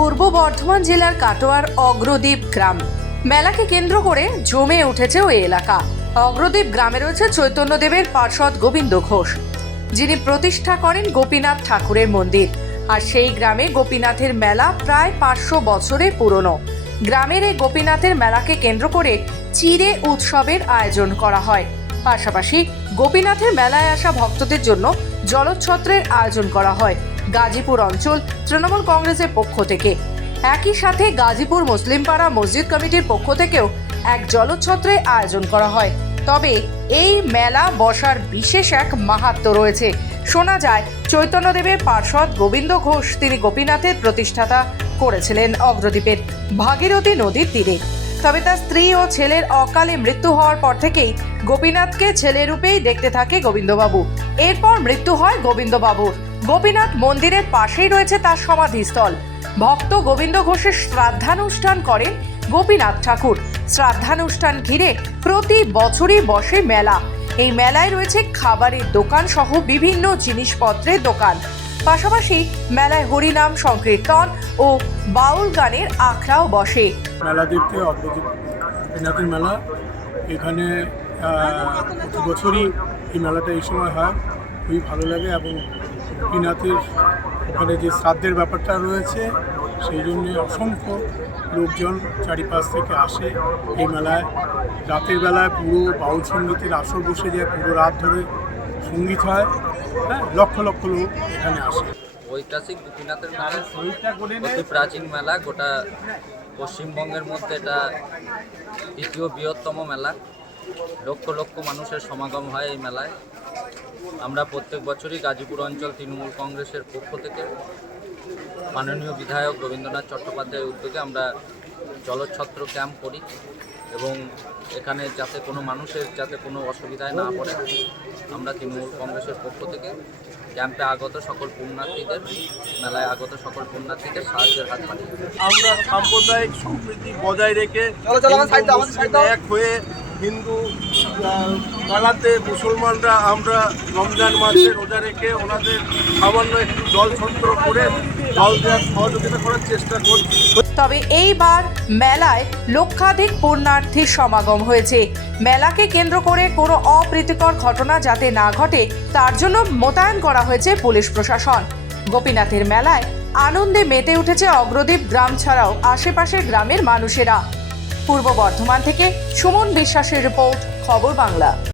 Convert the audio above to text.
পূর্ব বর্ধমান জেলার কাটোয়ার অগ্রদ্বীপ গ্রাম। মেলাকে কেন্দ্র করে জমে উঠেছে ওই এলাকা। অগ্রদ্বীপ গ্রামে রয়েছে চৈতন্যদেবের পার্ষদ গোবিন্দ ঘোষ। যিনি প্রতিষ্ঠা করেন গোপীনাথ ঠাকুরের মন্দির। আর সেই গ্রামে গোপীনাথের মেলা প্রায় পাঁচশো বছরের পুরনো। গ্রামের এই গোপীনাথের মেলাকে কেন্দ্র করে চিরে উৎসবের আয়োজন করা হয়। পাশাপাশি গোপীনাথের মেলায় আসা ভক্তদের জন্য জলচ্ছত্রের আয়োজন করা হয় গাজীপুর অঞ্চল তৃণমূল কংগ্রেসের পক্ষ থেকে। একই সাথে গাজীপুর মুসলিমপাড়া মসজিদ কমিটির পক্ষ থেকেও এক জলচ্ছত্রের আয়োজন করা হয়। তবে এই মেলা বসার বিশেষ এক মাহাত্ম রয়েছে। শোনা যায়, চৈতন্যদেবের পার্ষদ গোবিন্দ ঘোষ তিনি গোপীনাথের প্রতিষ্ঠাতা করেছিলেন অগ্রদ্বীপের ভাগীরথী নদীর তীরে। তবে তার স্ত্রী ও ছেলের অকালে মৃত্যু হওয়ার পর থেকেই গোপীনাথকে ছেলে রূপেই দেখতে থাকে গোবিন্দবাবু। এরপর মৃত্যু হয় গোবিন্দবাবুর। গোপীনাথ মন্দিরের পাশেই রয়েছে তার সমাধিস্থল। ভক্ত গোবিন্দ ঘোষের শ্রাদ্ধানুষ্ঠান করেন গোপীনাথ ঠাকুর। শ্রাদ্ধানুষ্ঠান ঘিরে প্রতি বছরই বসে মেলা। এই মেলায় রয়েছে খাবারের দোকান সহ বিভিন্ন জিনিসপত্রের দোকান। পাশাপাশি মেলায় হরিনাম সংকীর্তন ও বাউল গানের আখড়াও বসে। মেলা দেখতে অগ্রদীপ গোপীনাথের মেলা। এখানে প্রতি বছরই এই মেলাটা এই সময় হয়। খুবই ভালো লাগে এবং গোপীনাথের ওখানে যে শ্রাদ্ধের ব্যাপারটা রয়েছে, সেই জন্যে অসংখ্য লোকজন চারিপাশ থেকে আসে এই মেলায়। রাতের বেলায় পুরো বাউল সঙ্গীতের আসর বসে যায়, পুরো রাত ধরে সংগীত হয় হ্যাঁ লক্ষ লক্ষ লোক এখানে আসে। ঐতিহাসিক গোপীনাথের মেলা অতি প্রাচীন মেলা গোটা পশ্চিমবঙ্গের মধ্যে এটা দ্বিতীয় বৃহত্তম মেলা। লক্ষ লক্ষ মানুষের সমাগম হয় এই মেলায়। আমরা প্রত্যেক বছরই গাজীপুর অঞ্চল তৃণমূল কংগ্রেসের পক্ষ থেকে মাননীয় বিধায়ক রবীন্দ্রনাথ চট্টোপাধ্যায়ের উদ্যোগে আমরা জলছত্র ক্যাম্প করি এবং এখানে যাতে কোনো মানুষের যাতে কোনো অসুবিধায় না পড়ে আমরা তৃণমূল কংগ্রেসের পক্ষ থেকে ক্যাম্পে আগত সকল পুণ্যার্থীদের মেলায় আগত সকল পুণ্যার্থীদের সাহায্যের হাত বাড়িয়ে আমরা সাম্প্রদায়িক সম্প্রীতি বজায় রেখে এক হয়ে হিন্দু মেলাতে মুসলমানরা আমরা রমজান মাসে রোজা রেখে ওনাদের সামান্য একটু জল ছত্র করে জল দেওয়ার সহযোগিতা করার চেষ্টা করছি। তবে এইবার মেলায় লক্ষাধিক পুণ্যার্থীর সমাগম হয়েছে। মেলাকে কেন্দ্র করে কোনো অপ্রীতিকর ঘটনা যাতে না ঘটে, তার জন্য মোতায়েন করা হয়েছে পুলিশ প্রশাসন। গোপীনাথের মেলায় আনন্দে মেতে উঠেছে অগ্রদ্বীপ গ্রাম ছাড়াও আশেপাশের গ্রামের মানুষেরা। পূর্ব বর্ধমান থেকে সুমন বিশ্বাসের রিপোর্ট খবর বাংলা।